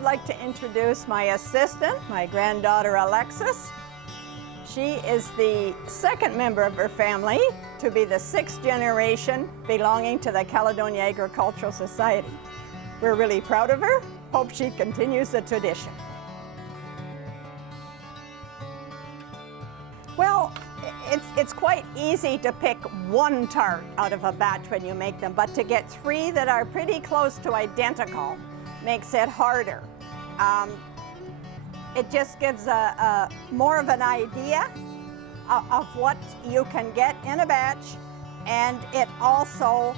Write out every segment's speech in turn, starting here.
would like to introduce my assistant, my granddaughter Alexis. She is the second member of her family to be the 6th generation belonging to the Caledonia Agricultural Society. We're really proud of her. Hope she continues the tradition. Well, it's quite easy to pick one tart out of a batch when you make them, but to get 3 that are pretty close to identical makes it harder. It just gives more of an idea of what you can get in a batch, and it also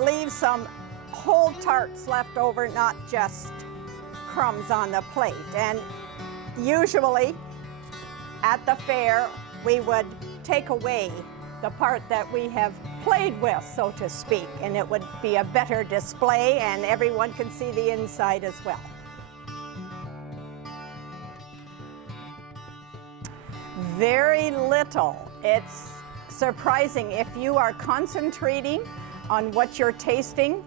leaves some whole tarts left over, not just crumbs on the plate. And usually at the fair, we would take away the part that we have played with, so to speak, and it would be a better display and everyone can see the inside as well. Very little. It's surprising. If you are concentrating on what you're tasting,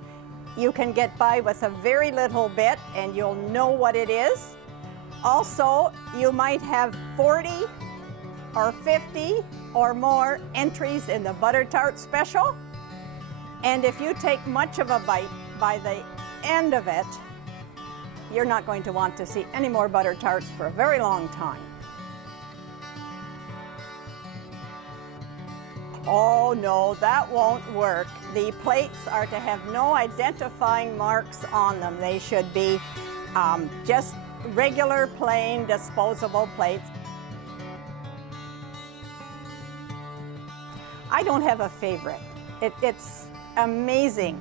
you can get by with a very little bit and you'll know what it is. Also, you might have 40 or 50 or more entries in the butter tart special. And if you take much of a bite, by the end of it, you're not going to want to see any more butter tarts for a very long time. Oh no, that won't work. The plates are to have no identifying marks on them. They should be just regular, plain, disposable plates. I don't have a favorite. It's amazing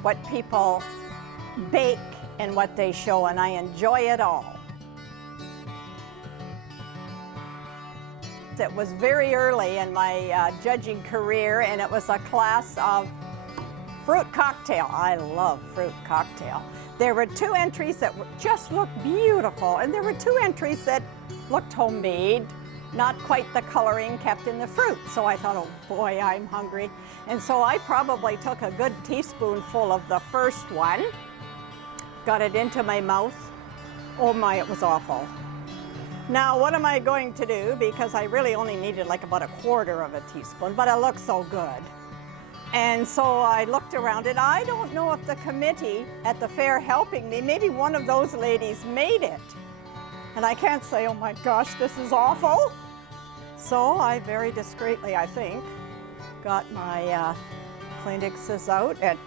what people bake and what they show, and I enjoy it all. It was very early in my judging career, and it was a class of fruit cocktail. I love fruit cocktail. There were 2 entries that just looked beautiful, and there were 2 entries that looked homemade, not quite the coloring kept in the fruit. So I thought, oh boy, I'm hungry. And so I probably took a good teaspoonful of the first one, got it into my mouth. Oh my, it was awful. Now, what am I going to do? Because I really only needed like about 1/4 of a teaspoon, but it looked so good. And so I looked around it. I don't know if the committee at the fair helping me, maybe one of those ladies made it. And I can't say, oh my gosh, this is awful. So I very discreetly, I think, got my Kleenexes out and,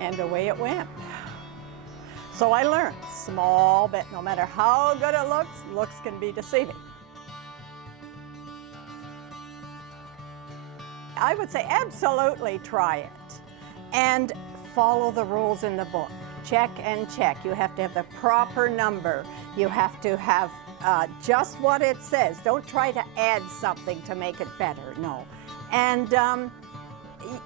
and away it went. So I learned, small bit, no matter how good it looks, looks can be deceiving. I would say absolutely try it and follow the rules in the book. Check and check. You have to have the proper number. You have to have just what it says. Don't try to add something to make it better, no. And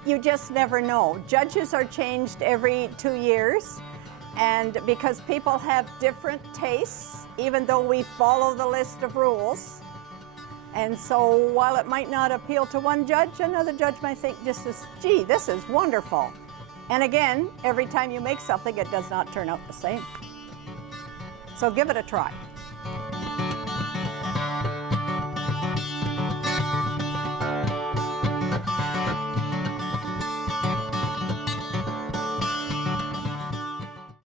you just never know. Judges are changed every 2 years. And because people have different tastes, even though we follow the list of rules. And so while it might not appeal to one judge, another judge might think just as, gee, this is wonderful. And again, every time you make something, it does not turn out the same. So give it a try.